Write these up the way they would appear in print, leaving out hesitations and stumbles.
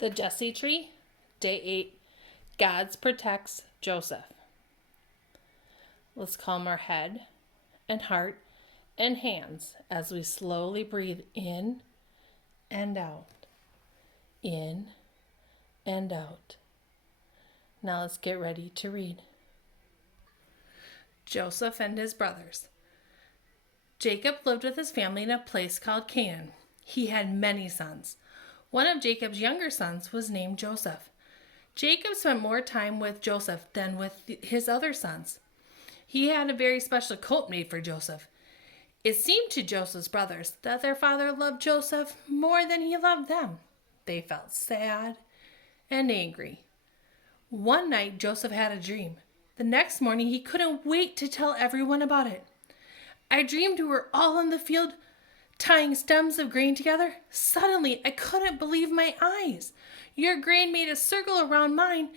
The Jesse Tree, Day 8. God protects Joseph. Let's calm our head and heart and hands as we slowly breathe in and out. In and out. Now let's get ready to read. Joseph and his brothers. Jacob lived with his family in a place called Canaan. He had many sons. One of Jacob's younger sons was named Joseph. Jacob spent more time with Joseph than with his other sons. He had a very special coat made for Joseph. It seemed to Joseph's brothers that their father loved Joseph more than he loved them. They felt sad and angry. One night, Joseph had a dream. The next morning, he couldn't wait to tell everyone about it. I dreamed we were all in the field tying stems of grain together. Suddenly, I couldn't believe my eyes. Your grain made a circle around mine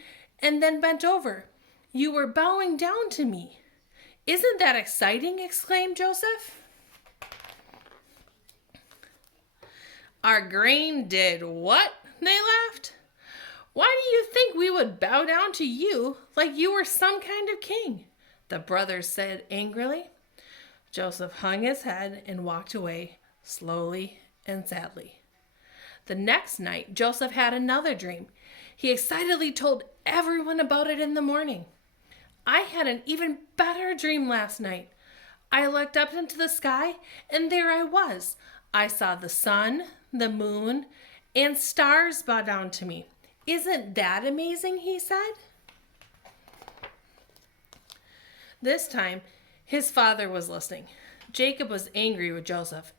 and then bent over. You were bowing down to me. Isn't that exciting? Exclaimed Joseph. Our grain did what? They laughed. Why do you think we would bow down to you like you were some kind of king? The brothers said angrily. Joseph hung his head and walked away, slowly and sadly. The next night, Joseph had another dream. He excitedly told everyone about it in the morning. I had an even better dream last night. I looked up into the sky, and there I was. I saw the sun, the moon, and stars bow down to me. Isn't that amazing? He said. This time, his father was listening. Jacob was angry with Joseph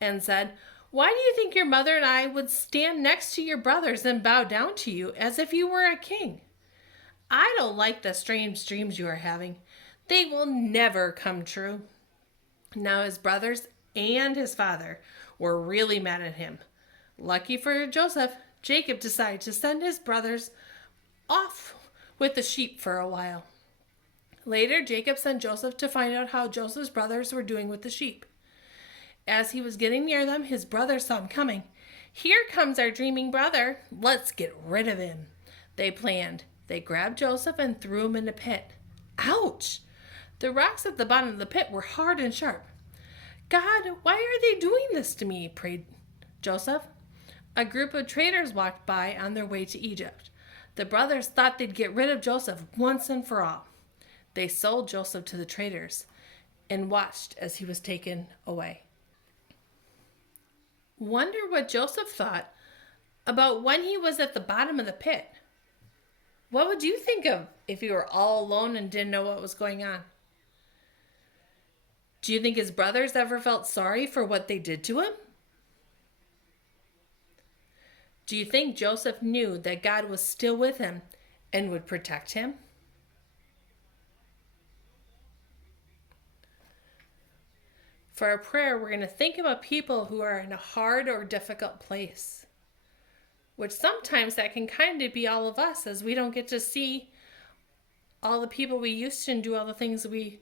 and said, "Why do you think your mother and I would stand next to your brothers and bow down to you as if you were a king? I don't like the strange dreams you are having. They will never come true." Now his brothers and his father were really mad at him. Lucky for Joseph, Jacob decided to send his brothers off with the sheep for a while. Later, Jacob sent Joseph to find out how Joseph's brothers were doing with the sheep. As he was getting near them, his brothers saw him coming. "Here comes our dreaming brother. Let's get rid of him," they planned. They grabbed Joseph and threw him in a pit. Ouch! The rocks at the bottom of the pit were hard and sharp. "God, why are they doing this to me?" prayed Joseph. A group of traders walked by on their way to Egypt. The brothers thought they'd get rid of Joseph once and for all. They sold Joseph to the traders and watched as he was taken away. Wonder what Joseph thought about when he was at the bottom of the pit. What would you think of if you were all alone and didn't know what was going on? Do you think his brothers ever felt sorry for what they did to him? Do you think Joseph knew that God was still with him and would protect him? For our prayer, we're going to think about people who are in a hard or difficult place, which sometimes that can kind of be all of us, as we don't get to see all the people we used to and do all the things we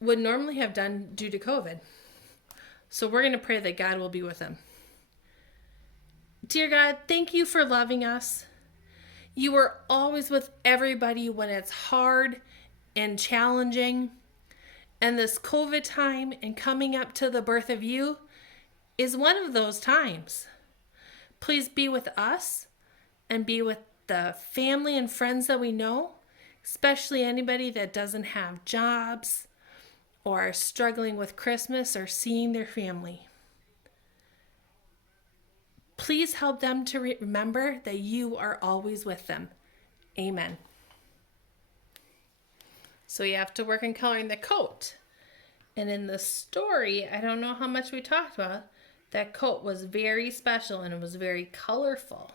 would normally have done due to COVID. So we're going to pray that God will be with them. Dear God, thank you for loving us. You are always with everybody when it's hard and challenging. And this COVID time and coming up to the birth of you is one of those times. Please be with us and be with the family and friends that we know, especially anybody that doesn't have jobs or are struggling with Christmas or seeing their family. Please help them to remember that you are always with them. Amen. So you have to work on coloring the coat. And in the story, I don't know how much we talked about, that coat was very special and it was very colorful.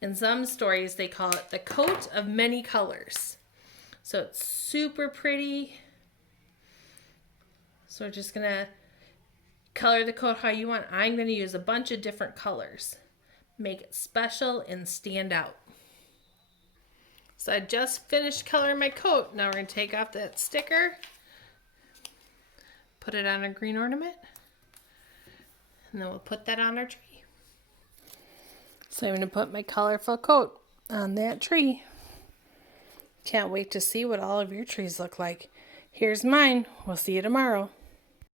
In some stories, they call it the coat of many colors. So it's super pretty. So we're just going to color the coat how you want. I'm going to use a bunch of different colors. Make it special and stand out. So I just finished coloring my coat. Now we're going to take off that sticker. Put it on our green ornament. And then we'll put that on our tree. So I'm going to put my colorful coat on that tree. Can't wait to see what all of your trees look like. Here's mine. We'll see you tomorrow.